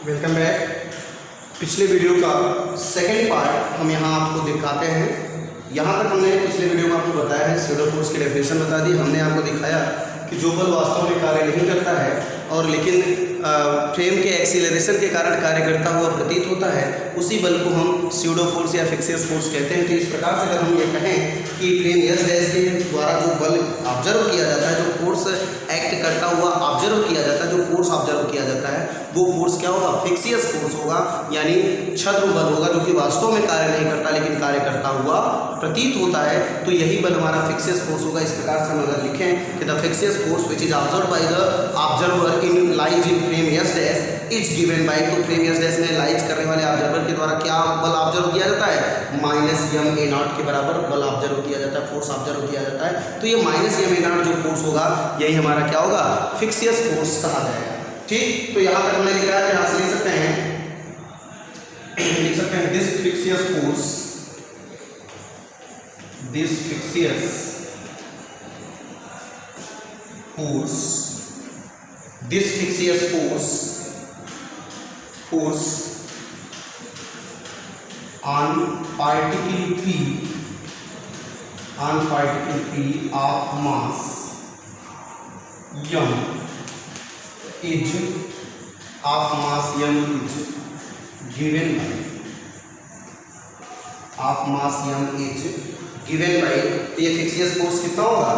Welcome back. पिछले video का second part हम यहाँ आपको दिखाते हैं। यहाँ तक हमने पिछले वीडियो में आपको बताया है, स्यूडो फोर्स की डेफिनेशन बता दी। हमने आपको दिखाया कि जो बल वास्तव में कार्य नहीं करता है और लेकिन फ्रेम के एक्सीलरेशन के कारण कार्य करता हुआ प्रतीत होता है, उसी बल को हम स्यूडो फोर्स या फिक्सियस फोर्स कहते हैं। तो इस प्रकार से अगर हम ये कहें कि प्लेन एस डैश के द्वारा जो बल ऑब्जर्व किया जाता है, जो फोर्स एक्ट करता हुआ ऑब्जर्व किया जाता है, जो फोर्स ऑब्जर्व किया जाता है, वो फोर्स क्या होगा? फिक्सियस फोर्स होगा, यानी छद्म बल होगा, जो कि वास्तव में कार्य नहीं करता लेकिन कार्य करता हुआ प्रतीत होता है। तो यही बल हमारा फिक्सियस फोर्स होगा। इस प्रकार से हम अगर लिखें कि the fictitious force which is observe by the observer in lies in frame S dash is given bye, तो फ्रेम एस डैश में लाइज करने वाले ऑब्जर्वर के द्वारा क्या बल ऑब्जर्व किया जाता है? माइनस यम ए नॉट के बराबर बल ऑब्जर्व किया जाता है, फोर्स ऑब्जर्व किया जाता है। तो ये माइनस यम ए नॉट जो फोर्स होगा, यही हमारा क्या होगा? फिक्सियस फोर्स कहा जाएगा। ठीक, तो यहाँ तक हमने लिखा है, यहाँ से लिख सकते हैं this फिक्सियस force, this फिक्सियस force, this फिक्सियस force on particle P of mass m is given by तो ये फिक्सियस फोर्स कितना होगा?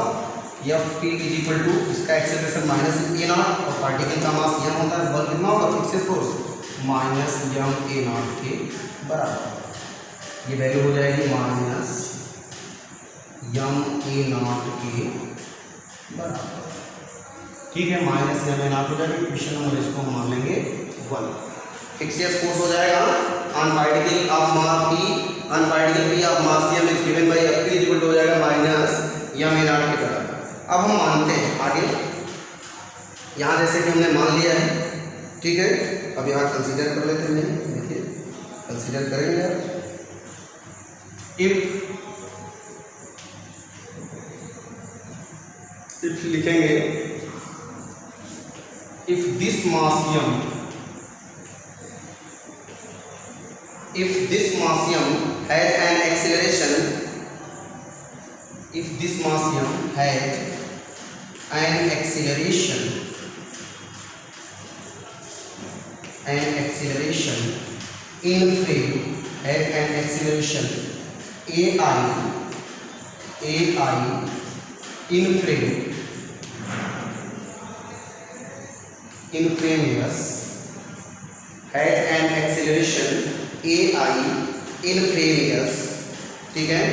F P is equal to इसका एक्सेलरेशन माइनस ए नॉट और पार्टिकल का मास यम होता है। बल कितना होगा? Fictitious force minus m a not के बराबर। ये वैल्यू हो जाएगी माइनस यम ए नॉट के बराबर। ठीक है, माइनस यम ए नॉट हो जाएगी। क्वेश्चन नंबर इसको हम मान लेंगे 1। फिक्सियस फोर्स हो जाएगा on particle of mass P, on particle P of mass m is given by F P is equal to हो जाएगा माइनस यम ए नॉट के बराबर। अब हम मानते हैं आगे, यहाँ जैसे कि हमने मान लिया है, ठीक है। अब यहाँ कंसीडर कर लेते हैं, देखिए कंसीडर करेंगे। इफ लिखेंगे if this mass m had an acceleration, if this mass m had an acceleration in frame, had an acceleration ai in frame yes, had an acceleration ai in frame yes, ठीक है।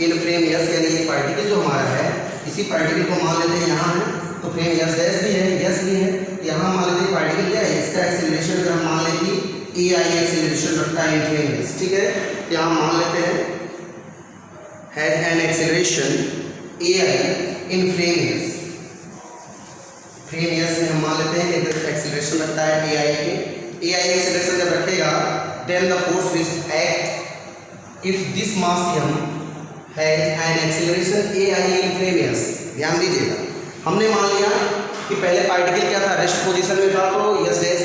इन frame yes यानी ये particle जो हमारा है, इसी particle को मान लेते हैं यहाँ है, तो फ्रेम यस डैश भी है, यस भी है। यहाँ मान लेते हैं पार्टिकल क्या है, इसका एक्सेलरेशन अगर हम मान लें कि ए आई एक्सेलरेशन रखता है इन फ्रेम यस, ठीक है। तो यहाँ मान लेते हैं has an acceleration A I in frame yes, frame yes में हम मान लेते हैं कि एक्सेलरेशन रखता है ए आई के। ए आई एक्सेलरेशन जब रखेगा, then the force which act if this mass M है an acceleration A I in frame S. ध्यान दीजिएगा, हमने मान लिया कि पहले पार्टिकल क्या था? रेस्ट पोजीशन में था, तो यस डैश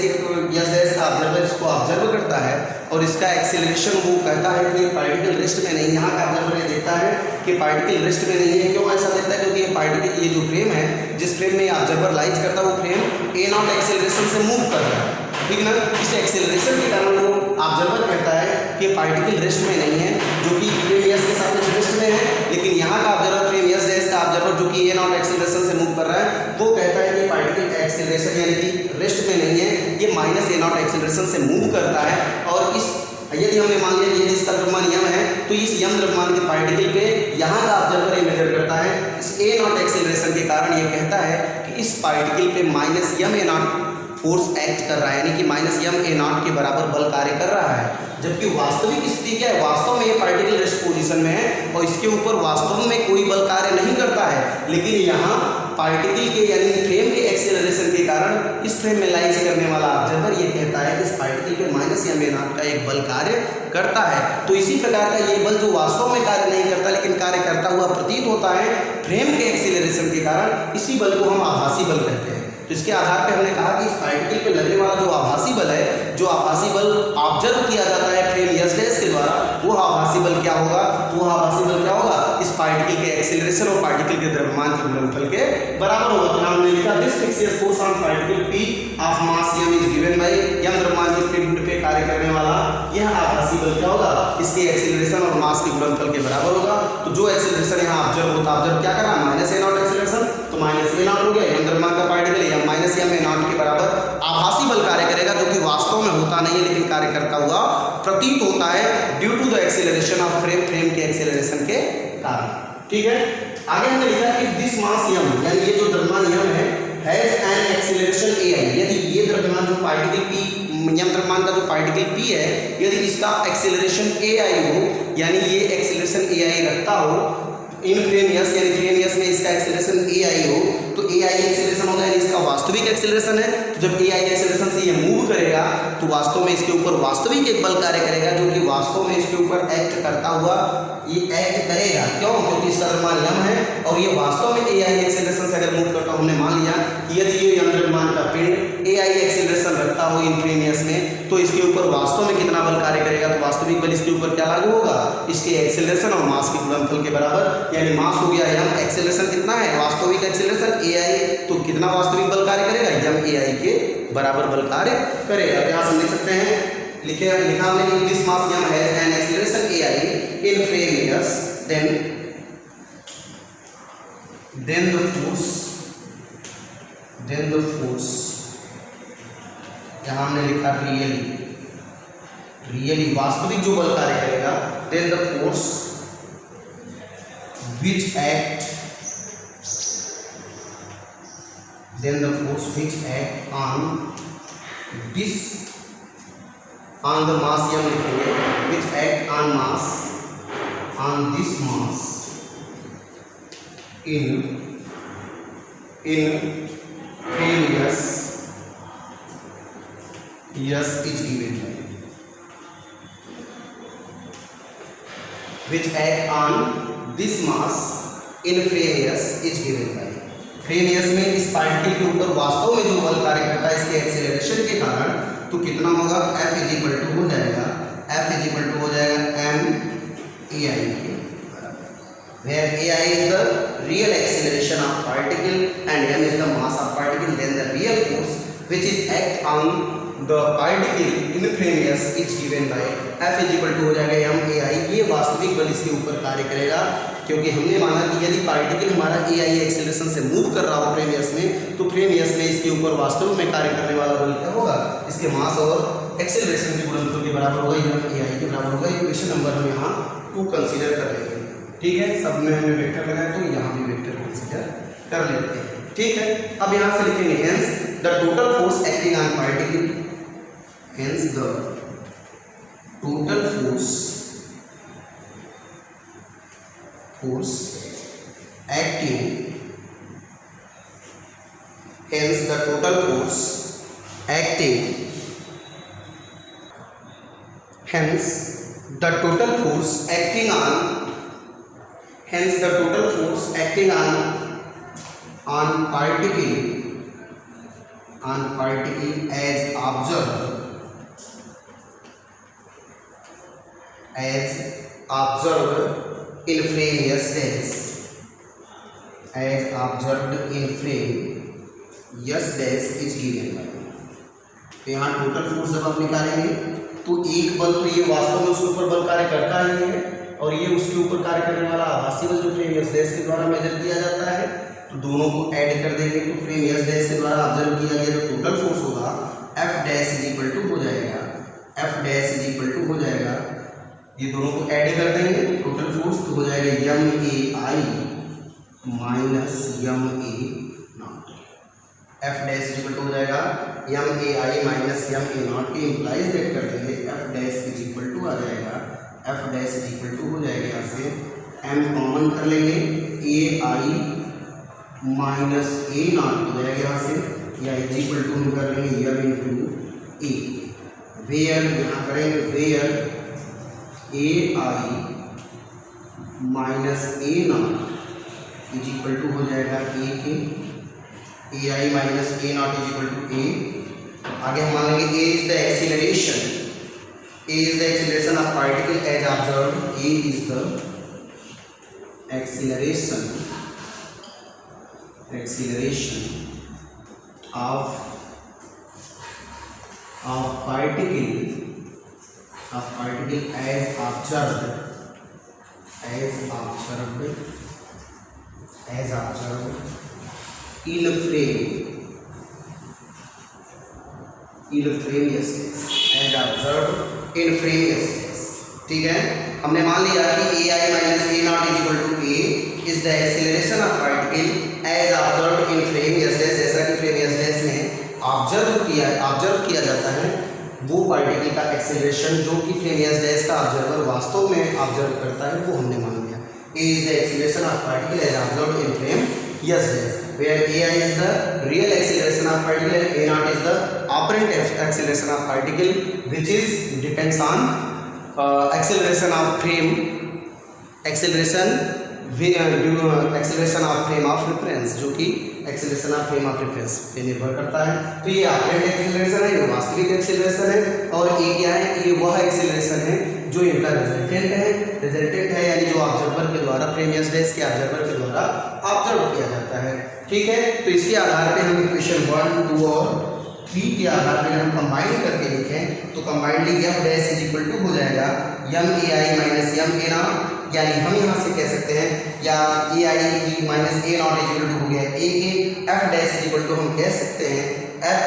का ऑब्जर्वर इसको ऑब्जर्व करता है और इसका एक्सेलरेशन वो कहता है कि ये पार्टिकल रेस्ट में नहीं। यहाँ का ऑब्जर्वर ये देखता है कि पार्टिकल रेस्ट में नहीं है। क्यों ऐसा देखता है? क्योंकि ये पार्टिकल, ये जो फ्रेम है, जिस फ्रेम में ऑब्जर्वर लाइज करता है, वो फ्रेम ए नॉट एक्सेलरेशन से मूव कर रहा है, ठीक ना। इस एक्सेलरेशन के कारण वो ऑब्जर्वर कहता है कि पार्टिकल रेस्ट में नहीं है, जो कि फ्रेम यस के साथ रेस्ट में है। लेकिन यहाँ का ऑब्जर्वर, फ्रेम यस डैश का ऑब्जर्वर, जो कि ए नॉट एक्सेलरेशन से मूव कर रहा है, वो कहता है कि पार्टिकल एक्सेलरेशन यानी कि रेस्ट में नहीं है, ये माइनस ए नॉट एक्सेलरेशन से मूव करता है। और इस यदि हमने मान लिया कि इसका द्रव्यमान यम है, तो इस यम द्रव्यमान के पार्टिकल पे यहाँ का ऑब्जर्वर ये मेजर करता है। इस ए नॉट एक्सेलरेशन के कारण ये कहता है कि इस पार्टिकल पे minus m a naught force act कर रहा है, यानी कि माइनस यम ए नॉट के बराबर बल कार्य कर रहा है। जबकि वास्तविक स्थिति क्या है? वास्तव में ये पार्टिकल रेस्ट पोजीशन में है और इसके ऊपर वास्तव में कोई बल कार्य नहीं करता है। लेकिन यहाँ पार्टिकल के यानी फ्रेम के एक्सेलरेशन के कारण इस फ्रेम में लाइज करने वाला ऑब्जर्वर ये कहता है कि इस पार्टिकल पे माइनस यम ए नॉट का एक बल कार्य करता है। तो इसी प्रकार का ये बल जो वास्तव में कार्य नहीं करता लेकिन कार्य करता हुआ प्रतीत होता है फ्रेम के एक्सेलरेशन के कारण, इसी बल को हम आभासी बल कहते हैं। तो इसके आधार पर हमने कहा कि इस पार्टिकल पे लगने वाला जो आभासी बल है, जो आभासी बल ऑब्जर्व किया जाता है फ्रेम यस डैश के द्वारा, वो आभासी बल क्या होगा, वो आभासी बल क्या होगा, इस पार्टिकल के एक्सीलरेशन और पार्टिकल के द्रव्यमान के गुणनफल के बराबर होगा। तो हमने लिखा this फिक्सियस force on particle p of mass m is given bye m द्रव्यमान की स्पीड पे कार्य करने वाला यह आभासी बल क्या होगा, इसके एक्सीलरेशन और मास के गुणनफल के बराबर होगा। तो जो एक्सीलरेशन यहाँ ऑब्जर्व होता है, ऑब्जर्व क्या करना है, माइनस a नॉट एक्सीलरेशन, तो माइनस a नॉट हो गया, m द्रव्यमान का पार्टिकल या माइनस m a नॉट के बराबर आभासी बल कार्य करेगा, जो कि वास्तव में होता नहीं है लेकिन कार्य करता हुआ प्रतीत होता है due to the acceleration of frame, frame के एक्सीलरेशन के कारण। ठीक है, आगे हमने लिखा कि दिस मास m, यानी ये जो द्रव्यमान m है, हैज एन एक्सीलरेशन ai, यदि ये द्रव्यमान जो पार्टिकल p, m द्रव्यमान का जो पार्टिकल p है, यदि इसका एक्सीलरेशन ai हो, यानी ये एक्सीलरेशन ai रखता हो इन फ्रेम यस, यानी फ्रेम यस में इसका एक्सीलरेशन ai हो, तो ai एक्सीलरेशन होगा, यानी इसका वास्तविक एक्सीलरेशन है। तो जब ai एक्सीलरेशन से ये मूव करेगा तो वास्तव में इसके ऊपर वास्तविक एक बल कार्य करेगा, जो कि वास्तव में इसके ऊपर एक्ट करता हुआ ये एक्ट करेगा। क्यों? क्योंकि इसका द्रव्यमान m है और ये वास्तव में ai एक्सीलरेशन से अगर मूव करता हो, हमने मान लिया कि यदि ये m द्रव्यमान का पिंड ai एक्सीलरेशन रखता हो इन फ्रेम यस में, तो इसके ऊपर वास्तव में कितना बल कार्य करेगा, तो वास्तविक बल इसके ऊपर क्या लागू होगा, इसके एक्सीलरेशन और मास के गुणनफल के बराबर, यानी मास हो गया m, एक्सीलरेशन कितना है, वास्तविक एक्सीलरेशन ai, तो कितना वास्तविक बल कार्य करेगा, m ai के बराबर बल कार्य करेगा। यहाँ से लिख सकते हैं, लिखा हमने this mass m has an acceleration ai in frame yes, then the force यहाँ हमने लिखा रियली वास्तविक जो बल कार्य करेगा, then the force which act on the mass m लिखेंगे, which act on this mass in frame yes is given by, which act on this mass in frame yes is given by, frame yes में इस particle के ऊपर वास्तव में जो बल कार्य करता है इसके एक्सीलरेशन के कारण, तो कितना होगा, F इज इक्वल टू हो जाएगा m ai के बराबर, where ai is the real acceleration of particle and m is the mass of particle, then the real force which is act on the particle in frame yes is given by F is equal to हो जाएगा m ai, ये वास्तविक बल इसके ऊपर कार्य करेगा, क्योंकि हमने माना कि यदि पार्टिकल हमारा ai एक्सीलरेशन से मूव कर रहा हो फ्रेम यस में, तो फ्रेम यस में इसके ऊपर वास्तव में कार्य करने वाला बल क्या होगा, इसके मास और एक्सीलरेशन के गुणनफल के बराबर होगा, यह ai के बराबर होगा। इक्वेशन नंबर हम यहाँ 2 कंसीडर कर लेंगे। ठीक है, सब में हमने वेक्टर लगाया तो यहाँ भी वेक्टर कंसीडर कर लेते हैं। ठीक है, अब यहाँ से लिखेंगे hence the total force acting on particle, hence the total force acting, hence the total force acting, hence the total force acting on, hence the total force acting on particle as observed in frame yes dash, as observed in frame yes dash is given by, तो यहाँ total force जब आप निकालेंगे तो एक बल तो ये वास्तव में उसके ऊपर बल कार्य करता ही है, और ये उसके ऊपर कार्य करने वाला आभासी बल जो फ्रेम यस डैश के द्वारा मेजर किया जाता है, तो दोनों को ऐड कर देंगे तो फ्रेम यस डैश के द्वारा ऑब्जर्व किया गया जो टोटल फोर्स होगा F dash is equal to हो जाएगा, F dash is equal to हो जाएगा, ये दोनों को ऐड कर देंगे टोटल फोर्स, तो हो जाएगा m ai minus m a naught, F dash equal to हो जाएगा m ai minus m a naught के इम्प्लाइज दैट कर देंगे, F dash is equal to आ जाएगा, F dash is equal to हो जाएगा, यहाँ से m कॉमन कर लेंगे, a i minus a not हो जाएगा यहाँ से, या इज इक्वल टू हम कर लेंगे m इंटू a, वेयर यहाँ करेंगे where ai minus a naught is equal to हो जाएगा a के, ai minus a naught is equal to a आगे हम मान लेंगे A is the acceleration, A is the acceleration of particle as observed, A is the acceleration of particle as observed in frame, yes, as observed in frame, yes. ठीक है, हमने मान लिया कि A I minus A naught is equal to A is the acceleration of particle as observed in frame S dash, जैसा कि frame S dash में observe किया जाता है वो पार्टिकल का एक्सीलरेशन जो कि फ्रेम एस डैश का ऑब्जर्वर वास्तव में ऑब्जर्व करता है, वो हमने मान लिया। A is the acceleration of particle as observed in frame S dash, where ai is the real acceleration of particle and a naught is the apparent acceleration of particle, which is depends on acceleration of frame of reference, जो कि acceleration of frame of reference पे निर्भर करता है। तो ये apparent acceleration है, ये वास्तविक acceleration है, और ये क्या है, ये वह acceleration है जो इनका रिजल्टेंट है यानी जो ऑब्जर्वर के द्वारा फ्रेम एस डैश के ऑब्जर्वर के द्वारा ऑब्जर्व किया जाता है। ठीक है, तो इसके आधार पे हम इक्वेशन 1, 2 और 3 के आधार पे हम कंबाइन करके लिखें तो combinedly F dash is equal to हो जाएगा M A I minus M A naught, यानी हम यहाँ से कह सकते हैं या A I minus A naught is equal to हो गया ए के, F dash is equal to हम कह सकते हैं एफ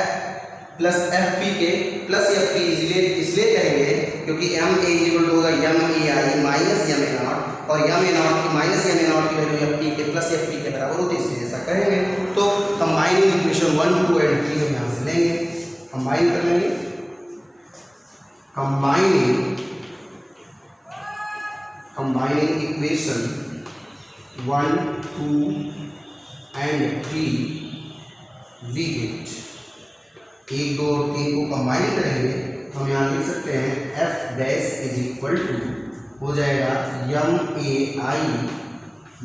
प्लस एफ पी के प्लस एफ पी, इसलिए कहेंगे क्योंकि M A is equal to होगा M A I minus M A naught, और एम ए नॉट की माइनस एम ए नॉट की वैल्यू एफ पी के प्लस एफ पी के बराबर होती है, इसलिए ऐसा करेंगे। तो कंबाइनिंग इक्वेशन 1, 2 एंड 3 हम यहाँ से लेंगे, कंबाइन कर लेंगे। Combining equation 1, 2 and 3 we get 1, 2 और 3 को कंबाइन करेंगे हम यहाँ लिख सकते हैं F dash is equal to हो जाएगा M A I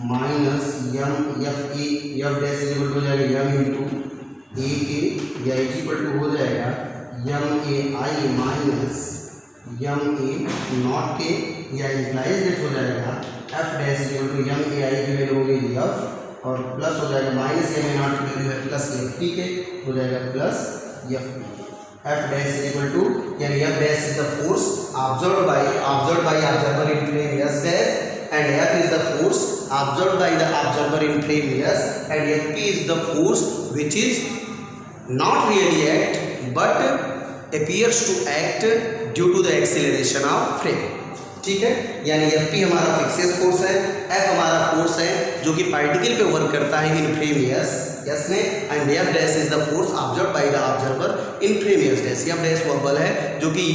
minus m f a, F dash is equal to हो जाएगा एम इंटू ए के, या इज इक्वल टू हो जाएगा M A I minus M A not के, या इंप्लाइज दैट हो जाएगा F dash is equal to M A I की वैल्यू हो गई एफ और प्लस हो जाएगा माइनस एम ए नॉट की वैल्यू है प्लस एफ पी के, हो जाएगा plus F P. F dash is equal to यानी F dash is the force observed by observer in frame S dash, and F is the force observed by the observer in frame S, and Fp is the force which is not really act but appears to act due to the acceleration of frame। ठीक है, यानी Fp हमारा fixes force है, F हमारा force है जो कि particle पे वर्क करता है इन फ्रेम S में, and F dash is the force observed bye the observer in frame S dash. F dash वह बल है जो कि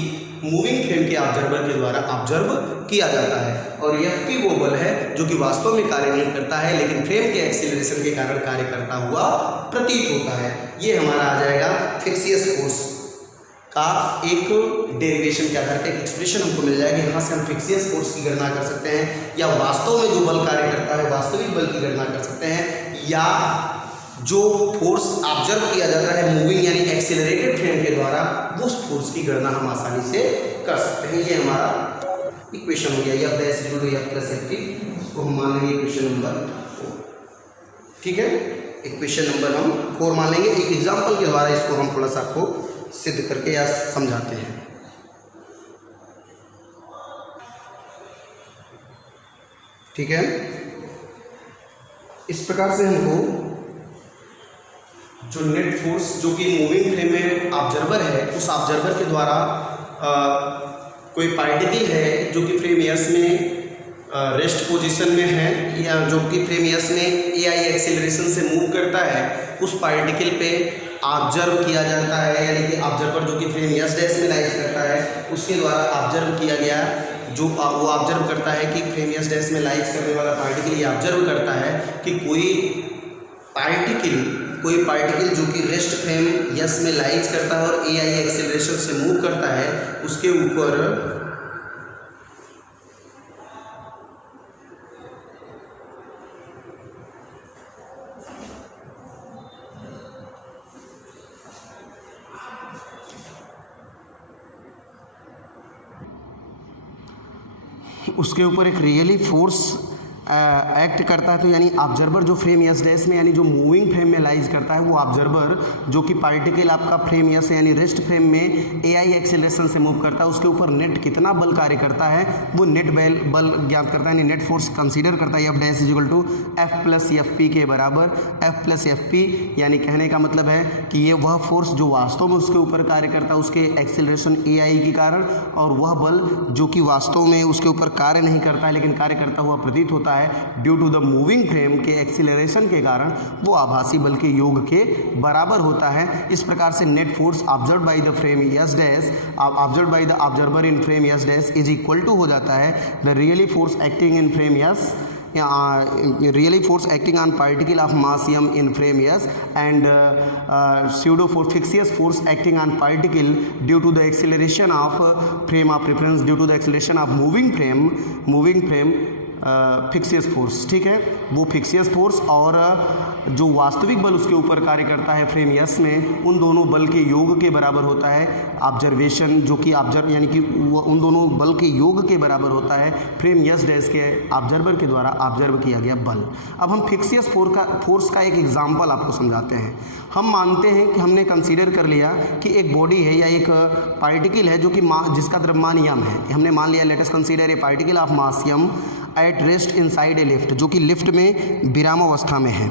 मूविंग फ्रेम के ऑब्जर्वर के द्वारा ऑब्जर्व किया जाता है, और Fp वो बल है जो कि वास्तव में कार्य नहीं करता है लेकिन फ्रेम के एक्सीलरेशन के कारण कार्य करता हुआ प्रतीत होता है। ये हमारा आ जाएगा फिक्सियस फोर्स का एक डेरिवेशन के आधार पर एक एक्सप्रेशन हमको मिल जाएगी। यहाँ से हम फिक्सियस फोर्स की गणना कर सकते हैं, या वास्तव में जो बल कार्य करता है वास्तविक बल की गणना कर सकते हैं, या जो फोर्स ऑब्जर्व किया जाता है मूविंग यानी एक्सीलरेटेड फ्रेम के द्वारा, उस फोर्स की गणना हम आसानी से कर सकते हैं। ये हमारा इक्वेशन हो गया F dash equal to F plus F T, इसको हम मान लेंगे इक्वेशन नंबर 4। ठीक है, इक्वेशन नंबर हम 4 मान लेंगे। एक एग्जांपल के द्वारा इसको हम थोड़ा सा आपको सिद्ध करके या समझाते हैं। ठीक है, इस प्रकार से हमको जो नेट फोर्स जो कि मूविंग फ्रेम में ऑब्जर्वर है, उस ऑब्जर्वर के द्वारा कोई पार्टिकल है जो कि फ्रेम एस में रेस्ट पोजीशन में है, या जो कि फ्रेम एस में ए आई एक्सेलरेशन से मूव करता है, उस पार्टिकल पे ऑब्जर्व किया जाता है, यानी कि ऑब्जर्वर जो कि फ्रेम एस डैश में लाइज करता है उसके द्वारा ऑब्जर्व किया गया, जो वो ऑब्जर्व करता है कि फ्रेम एस डैश में लाइज करने वाला पार्टिकल ये ऑब्जर्व करता है कि कोई पार्टिकल जो कि रेस्ट फ्रेम यस में लाइज करता है और ए आई एक्सेलरेशन से मूव करता है, उसके ऊपर उसके ऊपर एक रियली फोर्स एक्ट करता है, तो यानी ऑब्जर्वर जो फ्रेम यस डैश में यानी जो मूविंग फ्रेम में लाइज करता है वो ऑब्जर्वर जो कि पार्टिकल आपका फ्रेम यस यानी रेस्ट फ्रेम में एआई एक्सेलरेशन से मूव करता है, उसके ऊपर नेट कितना बल कार्य करता है वो नेट बल ज्ञात करता है, यानी नेट फोर्स कंसीडर करता है। F dash is equal to F plus F P के बराबर एफ प्लस एफ पी, यानी कहने का मतलब है कि ये वह फोर्स जो वास्तव में उसके ऊपर कार्य करता है उसके एक्सेलरेशन एआई के कारण, और वह बल जो कि वास्तव में उसके ऊपर कार्य नहीं करता है लेकिन कार्य करता हुआ प्रतीत होता है due to the moving frame के एक्सीलरेशन के कारण, वो आभासी बल के योग के बराबर होता है। इस प्रकार से net force observe by the frame S dash observe by the observer in frame S dash is equal to हो जाता है the really force acting in frame S really force acting on particle of mass m in frame s and pseudo force fictitious force acting on particle due to the acceleration of frame of reference due to the acceleration of moving frame फिक्सियस force, ठीक है, वो फिक्सियस force और जो वास्तविक बल उसके ऊपर कार्य करता है फ्रेम यस में, उन दोनों बल के योग के बराबर होता है ऑब्जर्वेशन जो कि ऑब्जर्व यानी कि वो उन दोनों बल के योग के बराबर होता है फ्रेम यस डैश के ऑब्जर्वर के द्वारा ऑब्जर्व किया गया बल। अब हम फिक्सियस फोर्स का एक एग्जाम्पल आपको समझाते हैं। हम मानते हैं कि हमने कंसीडर कर लिया कि एक बॉडी है या एक पार्टिकल है जो कि जिसका द्रव्यमान यम है, हमने मान लिया let us consider a particle of mass m at rest inside a lift, जो कि लिफ्ट में विरामावस्था में है,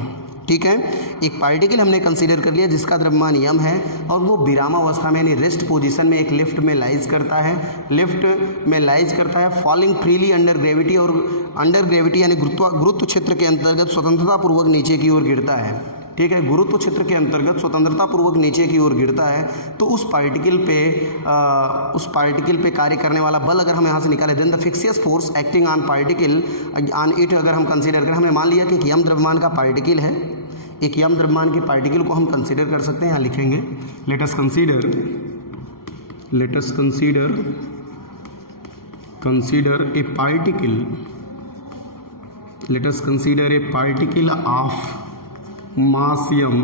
ठीक है। एक पार्टिकल हमने कंसीडर कर लिया जिसका द्रव्यमान यम है और वो विरामावस्था में यानी रेस्ट पोजीशन में एक लिफ्ट में लाइज करता है फॉलिंग फ्रीली अंडर ग्रेविटी, और अंडर ग्रेविटी यानी गुरुत्व क्षेत्र के अंतर्गत स्वतंत्रतापूर्वक नीचे की ओर गिरता है, ठीक है, गुरुत्व क्षेत्र के अंतर्गत स्वतंत्रतापूर्वक नीचे की ओर गिरता है। तो उस पार्टिकल पे कार्य करने वाला बल अगर हम यहाँ से निकालें then the fictitious force acting on particle on it अगर हम कंसीडर करें, हमने मान लिया कि एक यम द्रव्यमान का पार्टिकल है, एक यम द्रव्यमान की पार्टिकल को हम कंसीडर कर सकते हैं। यहाँ लिखेंगे late us consider a particle of mass m,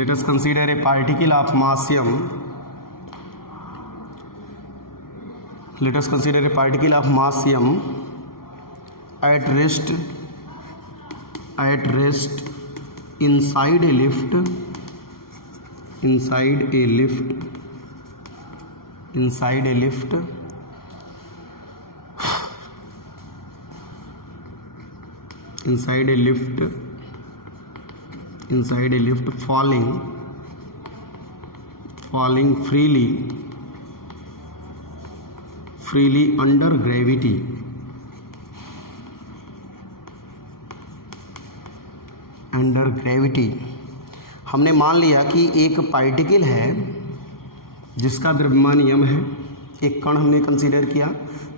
let us consider a particle of mass m, let us consider a particle of mass m at rest inside a lift falling freely under gravity, हमने मान लिया कि एक particle है जिसका द्रव्यमान यम है, एक कण हमने कंसीडर किया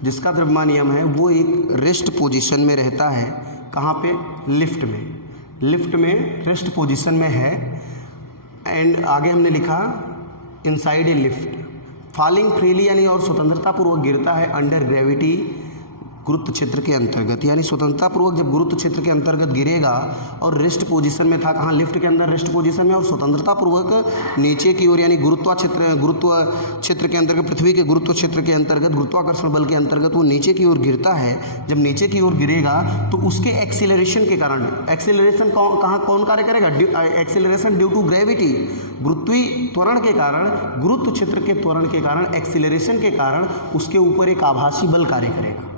जिसका द्रव्यमान यम है, वो एक रेस्ट पोजीशन में रहता है, कहाँ पे, लिफ्ट में रेस्ट पोजीशन में है, एंड आगे हमने लिखा inside a lift falling freely यानी और स्वतंत्रतापूर्वक गिरता है अंडर ग्रेविटी गुरुत्व क्षेत्र के अंतर्गत, यानी स्वतंत्रतापूर्वक जब गुरुत्व क्षेत्र के अंतर्गत गिरेगा और रेस्ट पोजीशन में था, कहाँ, लिफ्ट के अंदर रेस्ट पोजीशन में, और स्वतंत्रतापूर्वक नीचे की ओर यानी गुरुत्व क्षेत्र के अंतर्गत पृथ्वी के गुरुत्व क्षेत्र के अंतर्गत गुरुत्वाकर्षण बल के अंतर्गत वो नीचे की ओर गिरता है। जब नीचे की ओर गिरेगा तो उसके एक्सीलरेशन के कारण, एक्सीलरेशन कौन कार्य करेगा, एक्सीलरेशन ड्यू टू ग्रेविटी, गुरुत्वीय त्वरण के कारण, गुरुत्व क्षेत्र के त्वरण के कारण, एक्सीलरेशन के कारण उसके ऊपर एक आभासी बल कार्य करेगा।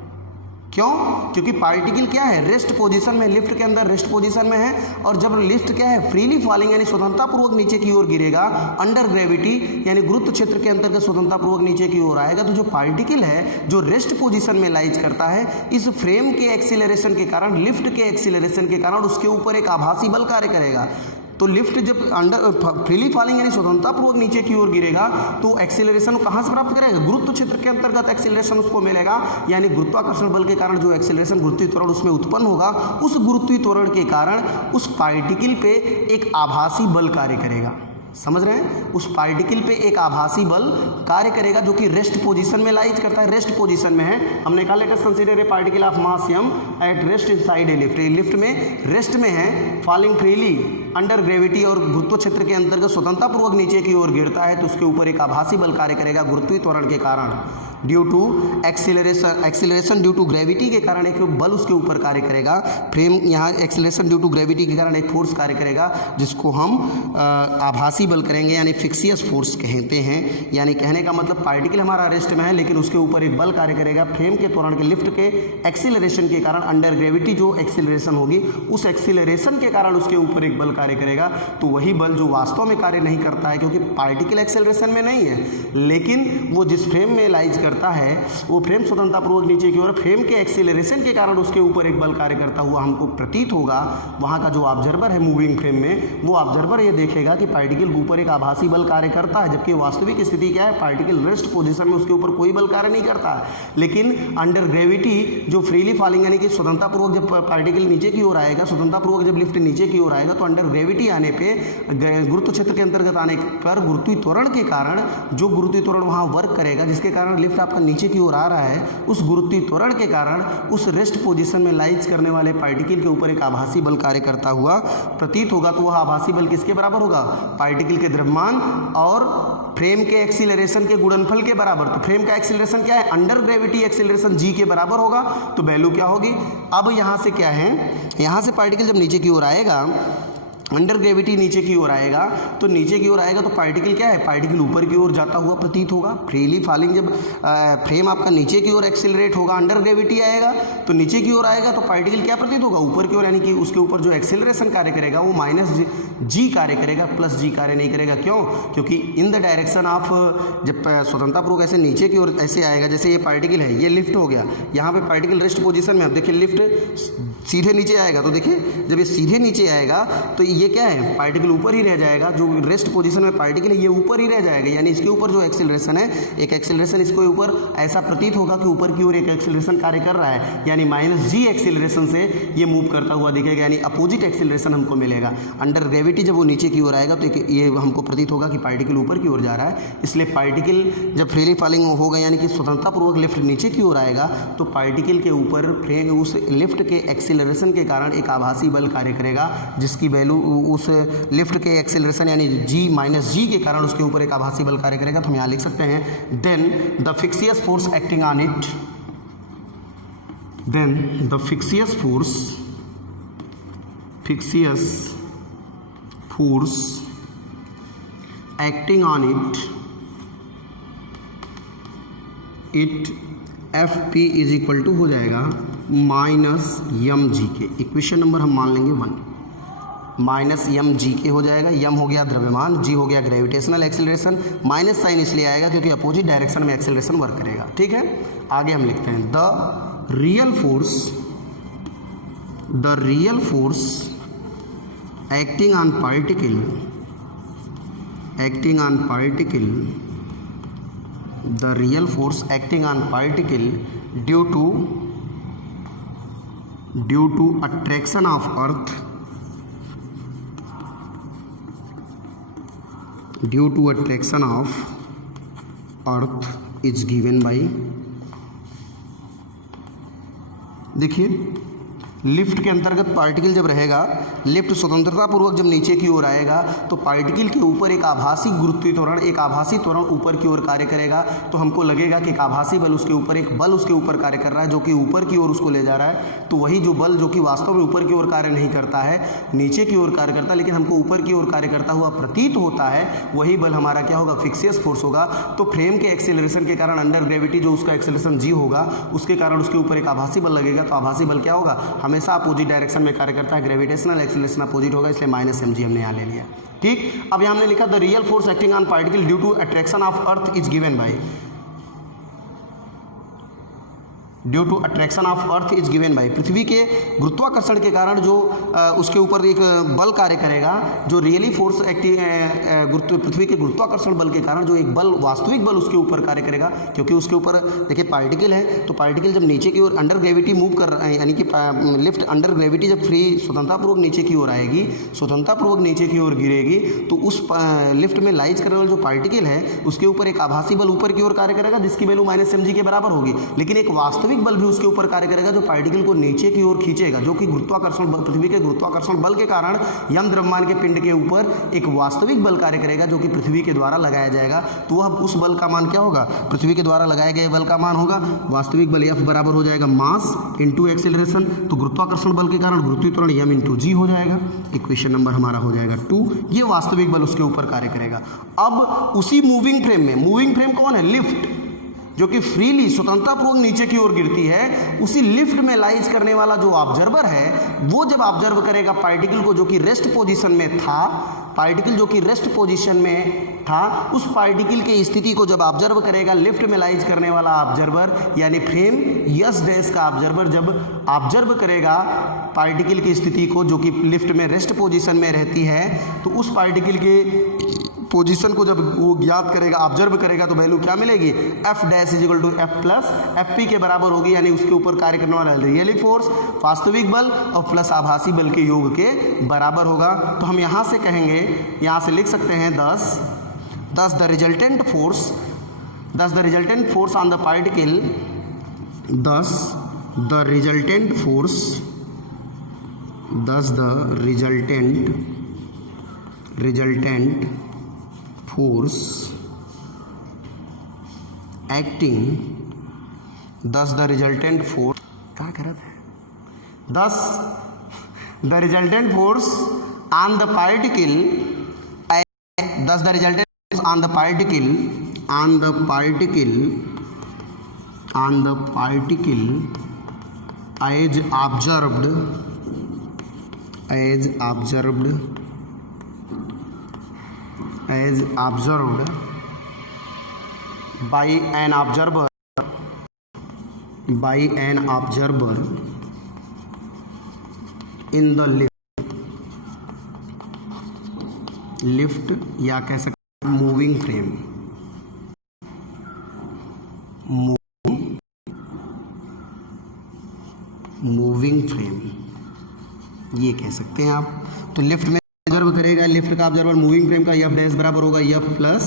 क्यों? क्योंकि पार्टिकल क्या है, रेस्ट पोजीशन में, लिफ्ट के अंदर रेस्ट पोजीशन में है, और जब लिफ्ट क्या है, फ्रीली फॉलिंग यानी स्वतंत्रतापूर्वक नीचे की ओर गिरेगा अंडर ग्रेविटी यानी गुरुत्व क्षेत्र के अंतर्गत स्वतंत्रतापूर्वक नीचे की ओर आएगा, तो जो पार्टिकल है जो रेस्ट पोजीशन में लाइज करता है, इस फ्रेम के एक्सीलरेशन के कारण, लिफ्ट के एक्सीलरेशन के कारण उसके ऊपर एक आभासी बल कार्य करेगा। तो लिफ्ट जब फ्रीली फॉलिंग यानी स्वतंत्रतापूर्वक नीचे की ओर गिरेगा तो एक्सीलरेशन कहाँ से प्राप्त करेगा, गुरुत्व क्षेत्र के अंतर्गत एक्सीलरेशन उसको मिलेगा, यानी गुरुत्वाकर्षण बल के कारण जो एक्सीलरेशन गुरुत्वीय त्वरण उसमें उत्पन्न होगा, उस गुरुत्वीय त्वरण के कारण उस पार्टिकल पे एक आभासी बल कार्य करेगा। समझ रहे हैं, उस पार्टिकल पे एक आभासी बल कार्य करेगा जो कि रेस्ट पोजीशन में लाइज करता है, रेस्ट पोजीशन में है। हमने कहा late us consider a particle of mass m eight rest inside a lift, lift में रेस्ट में है, फॉलिंग फ्रीली अंडर ग्रेविटी और गुरुत्व क्षेत्र के अंतर्गत स्वतंत्रतापूर्वक नीचे की ओर गिरता है तो उसके ऊपर एक आभासी बल कार्य करेगा गुरुत्वीय त्वरण के कारण, due to acceleration due to gravity के कारण एक बल उसके ऊपर कार्य करेगा। फ्रेम यहाँ एक्सीलरेशन ड्यू टू ग्रेविटी के कारण एक फोर्स कार्य करेगा जिसको हम आभासी बल करेंगे यानी फिक्सियस फोर्स कहते हैं। यानी कहने का मतलब पार्टिकल हमारा रेस्ट में है लेकिन उसके ऊपर एक बल कार्य करेगा फ्रेम के त्वरण के लिफ्ट के एक्सीलरेशन के कारण। अंडर ग्रेविटी जो एक्सीलरेशन होगी उस एक्सीलरेशन के कारण उसके ऊपर एक बल कार्य करेगा। तो वही बल जो वास्तव में कार्य नहीं करता है क्योंकि पार्टिकल एक्सीलरेशन में नहीं है, लेकिन वो जिस फ्रेम में लाइज करता है वो फ्रेम स्वतंत्रतापूर्वक नीचे की ओर, फ्रेम के एक्सीलरेशन के कारण उसके ऊपर एक बल कार्य करता हुआ हमको प्रतीत होगा। वहाँ का जो ऑब्जर्वर है मूविंग फ्रेम में, वो ऑब्जर्वर ये देखेगा कि पार्टिकल के ऊपर एक आभासी बल कार्य करता है, जबकि वास्तविक स्थिति क्या है, पार्टिकल रेस्ट पोजीशन में उसके ऊपर कोई बल कार्य नहीं करता है। लेकिन अंडर ग्रेविटी जो फ्रीली फॉलिंग यानी कि स्वतंत्रतापूर्वक जब पार्टिकल नीचे की ओर आएगा, स्वतंत्रतापूर्वक जब लिफ्ट नीचे की ओर आएगा तो अंडर ग्रेविटी आने पे गुरुत्व क्षेत्र के अंतर्गत आने पर गुरुत्वीय त्वरण के कारण जो गुरुत्वीय त्वरण वहाँ वर्क करेगा जिसके कारण लिफ्ट आपका नीचे की ओर आ रहा है, उस गुरुत्वीय त्वरण के कारण उस रेस्ट पोजीशन में लाइज करने वाले पार्टिकल के ऊपर एक आभासी बल कार्य करता हुआ प्रतीत होगा। तो वह आभासी बल किसके बराबर होगा, पार्टिकल के द्रव्यमान और फ्रेम के एक्सीलरेशन के गुणनफल के बराबर। तो फ्रेम का एक्सीलरेशन क्या है, अंडर ग्रेविटी एक्सीलरेशन जी के बराबर होगा। तो वैल्यू क्या होगी, अब यहाँ से क्या है, यहाँ से पार्टिकल जब नीचे की ओर आएगा, अंडर ग्रेविटी नीचे की ओर आएगा तो नीचे की ओर आएगा तो पार्टिकल क्या है, पार्टिकल ऊपर की ओर जाता हुआ प्रतीत होगा। फ्रीली फॉलिंग जब फ्रेम आपका नीचे की ओर एक्सेलरेट होगा, अंडर ग्रेविटी आएगा तो नीचे की ओर आएगा तो पार्टिकल क्या प्रतीत होगा, ऊपर की ओर, यानी कि उसके ऊपर जो एक्सेलरेशन कार्य करेगा वो माइनस जी कार्य करेगा, प्लस जी कार्य नहीं करेगा। क्यों, क्योंकि इन द डायरेक्शन ऑफ, जब स्वतंत्रतापूर्वक ऐसे नीचे की ओर ऐसे आएगा, जैसे ये पार्टिकल है, ये लिफ्ट हो गया, यहाँ पे पार्टिकल रेस्ट पोजीशन में, अब देखिए लिफ्ट सीधे नीचे आएगा तो देखिए जब ये सीधे नीचे आएगा तो ये क्या है, पार्टिकल ऊपर ही रह जाएगा। जो रेस्ट पोजीशन में पार्टिकल है ये ऊपर ही रह जाएगा, यानी इसके ऊपर जो एक्सेलरेशन है, एक एक्सेलरेशन इसके ऊपर ऐसा प्रतीत होगा कि ऊपर की ओर एक एक्सेलरेशन कार्य कर रहा है, यानी माइनस जी एक्सेलरेशन से ये मूव करता हुआ दिखेगा, यानी अपोजिट एक्सेलरेशन हमको मिलेगा। अंडर ग्रेविटी जब वो नीचे की ओर आएगा तो ये हमको प्रतीत होगा कि पार्टिकल ऊपर की ओर जा रहा है। इसलिए पार्टिकल जब फ्रीली फॉलिंग होगा यानी कि स्वतंत्रतापूर्वक लिफ्ट नीचे की ओर आएगा तो पार्टिकल के ऊपर फ्रेम उस लिफ्ट के एक्सेलरेशन के कारण एक आभासी बल कार्य करेगा, जिसकी वैल्यू उस लिफ्ट के एक्सेलरेशन यानी जी माइनस जी के कारण उसके ऊपर एक आभासी बल कार्य करेगा। तो हम यहाँ लिख सकते हैं then the fictitious force acting on it, then the fictitious force acting on it F P is equal to हो जाएगा माइनस यम जी के, इक्वेशन नंबर हम मान लेंगे 1, माइनस यम जी के हो जाएगा। यम हो गया द्रव्यमान, जी हो गया ग्रेविटेशनल एक्सेलरेशन, माइनस साइन इसलिए आएगा क्योंकि अपोजिट डायरेक्शन में एक्सेलरेशन वर्क करेगा। ठीक है, आगे हम लिखते हैं the real force acting on particle the real force acting on particle due to attraction of earth is given by, देखिए लिफ्ट के अंतर्गत पार्टिकल जब रहेगा, लिफ्ट स्वतंत्रतापूर्वक जब नीचे की ओर आएगा तो पार्टिकल के ऊपर एक आभासी गुरुत्वीय त्वरण, एक आभासी त्वरण ऊपर की ओर कार्य करेगा। तो हमको लगेगा कि एक आभासी बल उसके ऊपर, एक बल उसके ऊपर कार्य कर रहा है जो कि ऊपर की ओर उसको ले जा रहा है। तो वही जो बल जो कि वास्तव में ऊपर की ओर कार्य नहीं करता है, नीचे की ओर कार्य करता है, लेकिन हमको ऊपर की ओर कार्य करता हुआ प्रतीत होता है, वही बल हमारा क्या होगा, फिक्सियस फोर्स होगा। तो फ्रेम के एक्सेलरेशन के कारण अंडर ग्रेविटी जो उसका एक्सेलरेशन जी होगा उसके कारण उसके ऊपर एक आभासी बल लगेगा। तो आभासी बल क्या होगा, हमेशा अपोजिट डायरेक्शन में कार्य करता है, ग्रेविटेशनल एक्सेलरेशन अपोजिट होगा, इसलिए माइनस एम जी हमने यहाँ ले लिया। ठीक, अब यहाँ हमने लिखा the real force acting on particle due to attraction of earth is given by, due to attraction of earth is given by, पृथ्वी के गुरुत्वाकर्षण के कारण जो उसके ऊपर एक बल कार्य करेगा, जो रियली फोर्स एक्टिंग पृथ्वी के गुरुत्वाकर्षण बल के कारण जो एक बल, वास्तविक बल उसके ऊपर कार्य करेगा, क्योंकि उसके ऊपर देखिए पार्टिकल है, तो पार्टिकल जब नीचे की ओर अंडर ग्रेविटी मूव कर रहा है, यानी कि लिफ्ट अंडर ग्रेविटी जब फ्री स्वतंत्रतापूर्वक नीचे की ओर आएगी, स्वतंत्रतापूर्वक नीचे की ओर गिरेगी, तो उस लिफ्ट में लाइज करने वाला जो पार्टिकल है उसके ऊपर एक आभासी बल ऊपर की ओर कार्य करेगा जिसकी वैल्यू माइनस एम जी के बराबर होगी। लेकिन एक वास्तविक वास्तविक बल भी उसके ऊपर कार्य करेगा जो पार्टिकल को नीचे की ओर खींचेगा, जो कि गुरुत्वाकर्षण बल, पृथ्वी के गुरुत्वाकर्षण बल के कारण यम द्रव्यमान के पिंड के ऊपर एक वास्तविक बल कार्य करेगा जो कि पृथ्वी के द्वारा लगाया जाएगा। तो वह उस बल का मान क्या होगा, पृथ्वी के द्वारा लगाए गए बल का मान होगा वास्तविक बल F बराबर हो जाएगा मास इंटू एक्सेलरेशन। तो गुरुत्वाकर्षण बल के कारण गुरुत्वीय त्वरण m इंटू जी हो जाएगा। इक्वेशन नंबर हमारा हो जाएगा 2। ये वास्तविक बल उसके ऊपर कार्य करेगा। अब उसी मूविंग फ्रेम में, मूविंग फ्रेम कौन है, लिफ्ट, जो कि फ्रीली स्वतंत्रतापूर्वक नीचे की ओर गिरती है, उसी लिफ्ट में लाइज करने वाला जो ऑब्जर्वर है वो जब ऑब्जर्व करेगा पार्टिकल को जो कि रेस्ट पोजीशन में था, पार्टिकल जो कि रेस्ट पोजीशन में था, उस पार्टिकल की स्थिति को जब ऑब्जर्व करेगा लिफ्ट में लाइज करने वाला ऑब्जर्वर यानी फ्रेम यस डैश का ऑब्जर्वर जब ऑब्जर्व करेगा पार्टिकल की स्थिति को जो कि लिफ्ट में रेस्ट पोजीशन में रहती है, तो उस पार्टिकल के पोजीशन को जब वो ज्ञात करेगा, ऑब्जर्व करेगा, तो वैल्यू क्या मिलेगी, F dash is equal to F plus F P के बराबर होगी। यानी उसके ऊपर कार्य करने वाला रियली फोर्स वास्तविक बल और प्लस आभासी बल के योग के बराबर होगा। तो हम यहाँ से कहेंगे, यहाँ से लिख सकते हैं 10 the resultant force on the particle, 10 the resultant force acting, 10 the resultant force, क्या करत है, 10 the resultant force on the particle, 10 the resultant force on the particle as observed by an observer in the lift या कह सकते हैं moving frame, ये कह सकते हैं आप। तो लिफ्ट में ऑब्जर्व करेगा, लिफ्ट का ऑब्जर्वर मूविंग फ्रेम का एफ डैश बराबर होगा एफ प्लस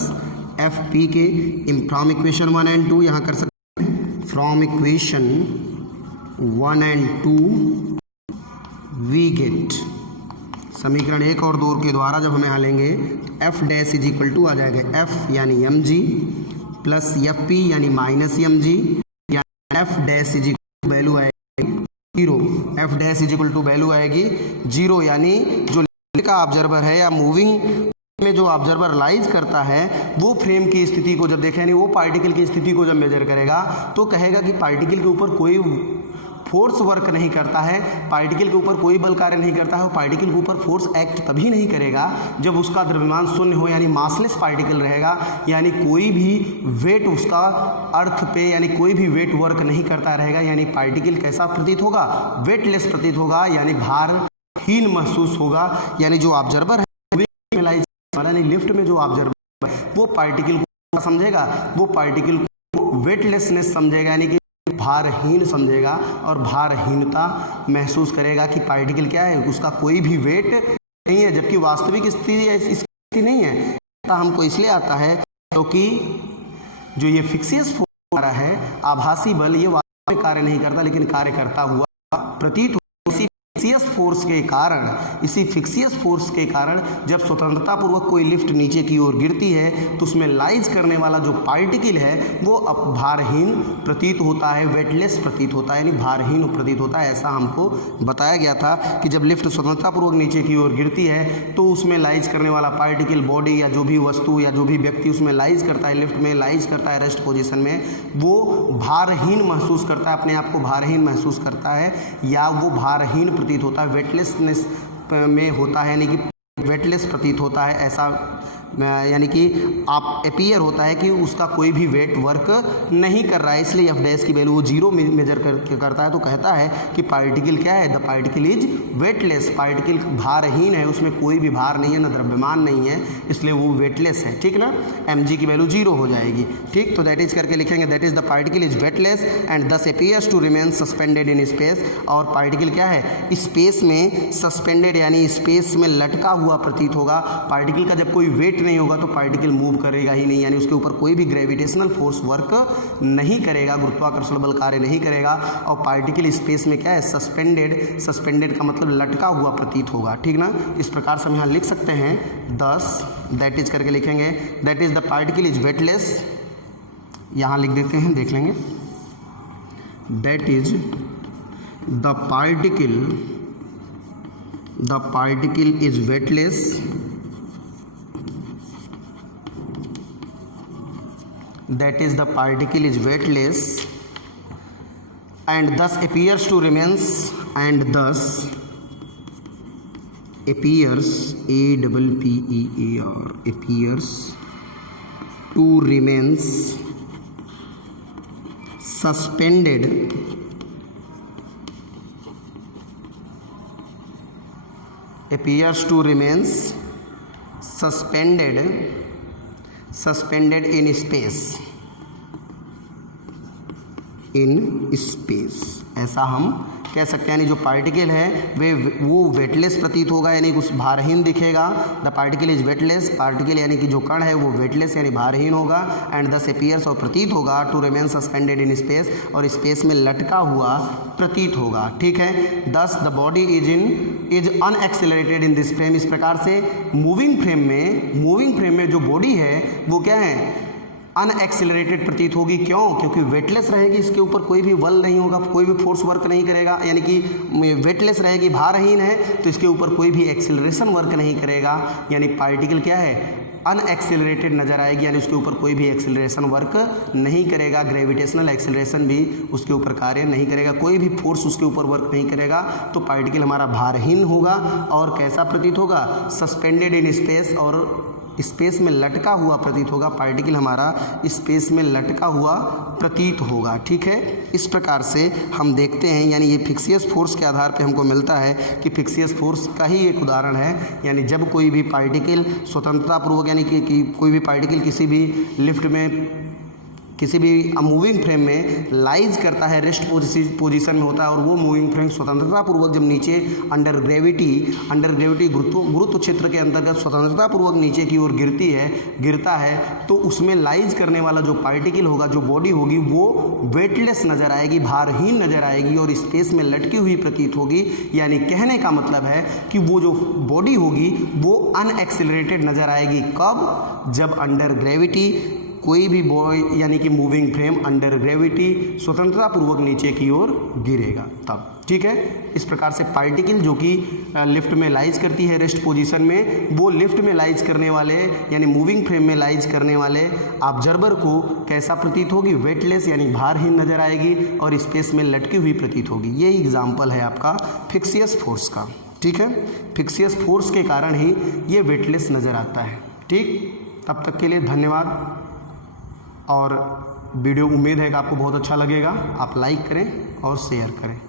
एफ पी के फ्रॉम इक्वेशन 1 एंड 2 यहाँ कर सकते हैं, from equation 1 and 2 we get, समीकरण 1 और 2 के द्वारा जब हम यहाँ लेंगे F dash is equal to आ जाएगा एफ यानी M G plus F P यानी माइनस एम जी, या F dash is equal value आएगी 0, F dash is equal to value आएगी 0, यानी जो का ऑब्जर्वर है या मूविंग में जो ऑब्जर्वर लाइज करता है वो फ्रेम की स्थिति को जब देखे, यानी वो पार्टिकल की स्थिति को जब मेजर करेगा तो कहेगा कि पार्टिकल के ऊपर कोई फोर्स वर्क नहीं करता है, पार्टिकल के ऊपर कोई बल कार्य नहीं करता है। पार्टिकल के ऊपर फोर्स एक्ट तभी नहीं करेगा जब उसका द्रव्यमान शून्य हो, यानी मासलेस पार्टिकल रहेगा, यानी कोई भी वेट उसका अर्थ पे, यानी कोई भी वेट वर्क नहीं करता रहेगा, यानी पार्टिकल कैसा प्रतीत होगा, वेटलेस प्रतीत होगा, यानी भारहीन महसूस होगा। यानी जो ऑब्जर्वर है यानी लिफ्ट में जो ऑब्जर्वर है वो पार्टिकल को समझेगा, वो पार्टिकल को वेटलेसनेस समझेगा, यानी कि भारहीन समझेगा और भारहीनता महसूस करेगा कि पार्टिकल क्या है, उसका कोई भी वेट नहीं है, जबकि वास्तविक स्थिति नहीं है। हमको इसलिए आता है क्योंकि जो ये फिक्सियस फोर्स है, आभासी बल, ये वास्तविक कार्य नहीं करता लेकिन कार्य करता हुआ प्रतीत होता। इसी फिक्सियस फोर्स के कारण जब स्वतंत्रता पूर्वक कोई लिफ्ट नीचे की ओर गिरती है तो उसमें लाइज करने वाला जो पार्टिकल है वो अब भारहीन प्रतीत होता है, वेटलेस प्रतीत होता है, यानी भारहीन प्रतीत होता है। ऐसा हमको बताया गया था कि जब लिफ्ट स्वतंत्रता पूर्वक नीचे की ओर गिरती है तो उसमें लाइज करने वाला पार्टिकल, बॉडी या जो भी वस्तु या जो भी व्यक्ति उसमें लाइज करता है, लिफ्ट में लाइज करता है रेस्ट पोजीशन में, वो भारहीन महसूस करता है, अपने आप को भारहीन महसूस करता है या वो भारहीन प्रतीत होता है, वेटलेसनेस में होता है, यानी कि वेटलेस प्रतीत होता है। ऐसा यानी कि आप अपीयर होता है कि उसका कोई भी वेट वर्क नहीं कर रहा है, इसलिए एफ डैश की वैल्यू वो 0 मेजर करता है। तो कहता है कि पार्टिकल क्या है, the particle is weightless, particle भारहीन है, उसमें कोई भी भार नहीं है, ना द्रव्यमान नहीं है, इसलिए वो वेटलेस है। ठीक ना, एम जी की वैल्यू 0 हो जाएगी। ठीक, तो दैट इज करके लिखेंगे, that is the particle is weightless and thus appears to remain suspended in space. और पार्टिकल क्या है, स्पेस में सस्पेंडेड यानी स्पेस में लटका हुआ प्रतीत होगा। पार्टिकल का जब कोई वेट नहीं होगा तो पार्टिकल मूव करेगा ही नहीं, यानी उसके ऊपर कोई भी ग्रेविटेशनल फोर्स वर्क नहीं करेगा, गुरुत्वाकर्षण बल कार्य नहीं करेगा। और पार्टिकल स्पेस में क्या है, सस्पेंडेड, सस्पेंडेड का मतलब लटका हुआ प्रतीत होगा, ठीक ना। इस प्रकार से हम यहाँ लिख सकते हैं 10 दैट इज करके लिखेंगे, that is the particle is weightless, यहाँ लिख देते हैं, देख लेंगे, that is the particle is weightless that is the particle is weightless and thus appears to remains and thus appears A-P-P-E-A-R appears to remains suspended appears to remains suspended in space, ऐसा हम कह सकते हैं। यानी जो particle है वो weightless प्रतीत होगा, यानी कुछ भारहीन दिखेगा। The particle is weightless, particle यानी कि जो कण है वो वेटलेस यानी भारहीन होगा। एंड दस अपीयर्स और प्रतीत होगा to remain suspended in space, और स्पेस में लटका हुआ प्रतीत होगा, ठीक है। Thus the body is unaccelerated in this frame, इस प्रकार से मूविंग फ्रेम में जो बॉडी है वो क्या है, अनएक्सेलरेटेड प्रतीत होगी। क्यों? क्योंकि वेटलेस रहेगी, इसके ऊपर कोई भी बल नहीं होगा, कोई भी फोर्स वर्क नहीं करेगा, यानी कि वेटलेस रहेगी, भारहीन है, तो इसके ऊपर कोई भी एक्सेलरेशन वर्क नहीं करेगा, यानी पार्टिकल क्या है, अनएक्सेलरेटेड नजर आएगी, यानी उसके ऊपर कोई भी एक्सेलरेशन वर्क नहीं करेगा, ग्रेविटेशनल एक्सेलरेशन भी उसके ऊपर कार्य नहीं करेगा, कोई भी फोर्स उसके ऊपर वर्क नहीं करेगा, तो पार्टिकल हमारा भारहीन होगा और कैसा प्रतीत होगा, सस्पेंडेड इन स्पेस, और स्पेस में लटका हुआ प्रतीत होगा। पार्टिकल हमारा स्पेस में लटका हुआ प्रतीत होगा, ठीक है। इस प्रकार से हम देखते हैं, यानी ये फिक्सियस फोर्स के आधार पे हमको मिलता है कि फिक्सियस फोर्स का ही एक उदाहरण है, यानी जब कोई भी पार्टिकल स्वतंत्रतापूर्वक, यानी कि कोई भी पार्टिकल किसी भी लिफ्ट में, किसी भी मूविंग फ्रेम में लाइज करता है, रेस्ट पोजीशन में होता है, और वो मूविंग फ्रेम स्वतंत्रतापूर्वक जब नीचे अंडर ग्रेविटी गुरुत्व क्षेत्र के अंतर्गत स्वतंत्रतापूर्वक नीचे की ओर गिरता है, तो उसमें लाइज करने वाला जो पार्टिकल होगा, जो बॉडी होगी, वो वेटलेस नज़र आएगी, भारहीन नज़र आएगी और स्पेस में लटकी हुई प्रतीत होगी। यानी कहने का मतलब है कि वो जो बॉडी होगी वो अनएक्सेलरेटेड नज़र आएगी। कब? जब अंडर ग्रेविटी कोई भी बॉडी, यानी कि मूविंग फ्रेम अंडर ग्रेविटी स्वतंत्रतापूर्वक नीचे की ओर गिरेगा, तब, ठीक है। इस प्रकार से पार्टिकल जो कि लिफ्ट में लाइज करती है रेस्ट पोजीशन में, वो लिफ्ट में लाइज करने वाले, यानी मूविंग फ्रेम में लाइज करने वाले ऑब्जर्वर को कैसा प्रतीत होगी, वेटलेस यानी भारहीन नजर आएगी और स्पेस में लटकी हुई प्रतीत होगी। यही एग्जाम्पल है आपका फिक्सियस फोर्स का, ठीक है। फिक्सियस फोर्स के कारण ही ये वेटलेस नज़र आता है, ठीक। तब तक के लिए धन्यवाद, और वीडियो उम्मीद है कि आपको बहुत अच्छा लगेगा। आप लाइक करें और शेयर करें।